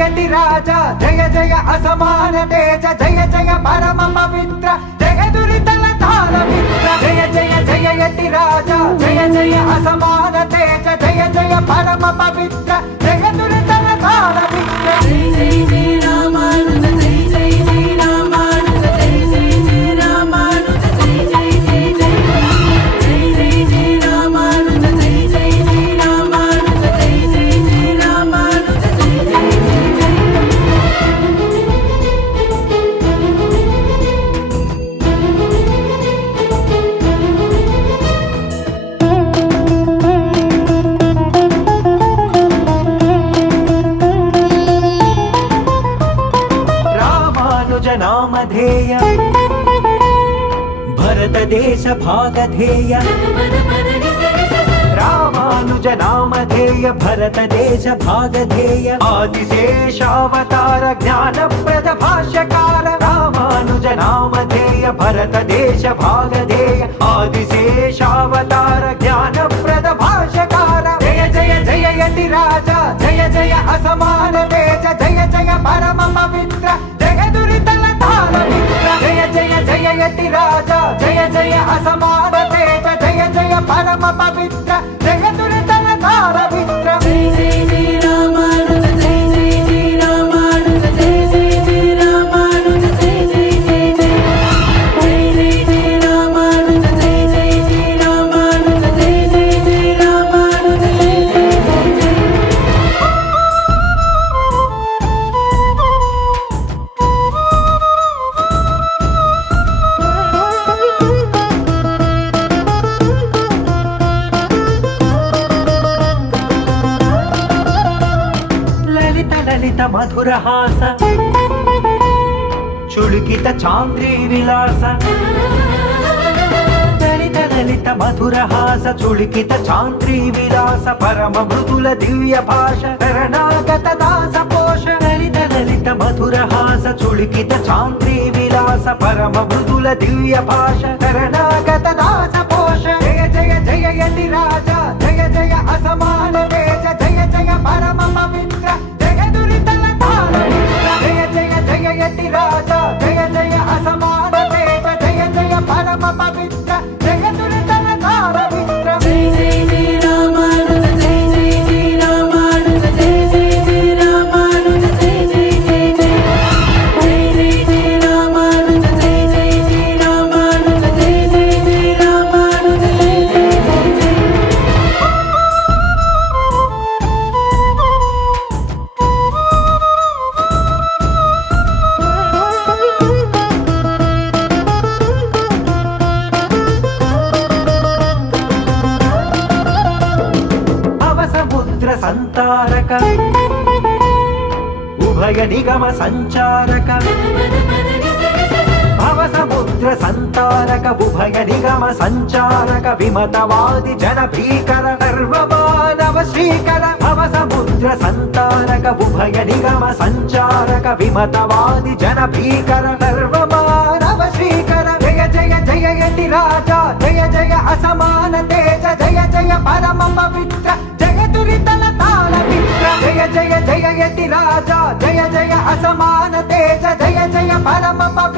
यति राजा जय जय असमान तेज जय जय परम पवित्र जय दुरितल ताल मित्र जय जय जय यति राजा जय जय असमान तेज जय जय परम पवित्र जय दुरितल ताल मित्र जय जय जय रामानुज जय जय जय रामानुज जय जय जय रामानुज जय जय जय जय जय जय जय रामानुज जय जय जय रामानुज जय जय जय रामानुज जय जय जय नामधेय भरत देश भागधेय रामानुज नामधेय भरत देश भागधेय आदिशेषावतार ज्ञानप्रद भाष्यकार रामानुज नामधेय भरत देश भागधेय आदिशेषावतार ज्ञानप्रद भाष्यकार जय जय जय यति राजा जय जय असमान तेज जय जय परम पवित्र जय दुरितल ताल मित्र जय जय जय यति राजा जय जय असमान तेज जय जय परम पवित्र जय दुरितल ताल मित्र जय जय जय रामानुज जय जय जय रामानुज जय जय जय रामानुज जय जय जय जय जय जय जय रामानुज जय जय जय रामानुज जय जय जय रामानुज जय जय जय जय ललित ललित मधुरहास चुलुकित चांद्री विलास ललित ललित मधुरहास चुलुकित चांद्री विलास परम मृदुल दिव्य भाष शरणागत दास पोष ललित ललित मधुरहास चुलुकित चांद्री विलास परम मृदुल दिव्य भाष शरणागत दास पोष जय जय जय यति राजा जय जय असमान तेज जय जय परम पवित्र जय दुरितल ताल मित्र जय जय जय यति राजा जय जय असमान तेज जय जय परम पवित्र जय दुरितल ताल मित्र जय जय जय रामानुज जय जय जय रामानुज जय जय जय रामानुज जय जय जय जय जय जय जय रामानुज जय जय जय रामानुज जय जय जय रामानुज जय जय जय जय भव समुद्र संतारक उभय निगम संचारक भव समुद्र संतारक उभय निगम संचारक विमतवादि जन भीकर सर्वमानव श्रीकर भव समुद्र संतारक उभय निगम संचारक विमतवादि जन भीकर सर्वमानव श्रीकर जय जय जय यति राजा जय जय असमान तेज जय जय परम पवित्र जय दुरितल ताल मित्र जय जय जय यति राजा जय जय असमान तेज जय जय परम पवित्र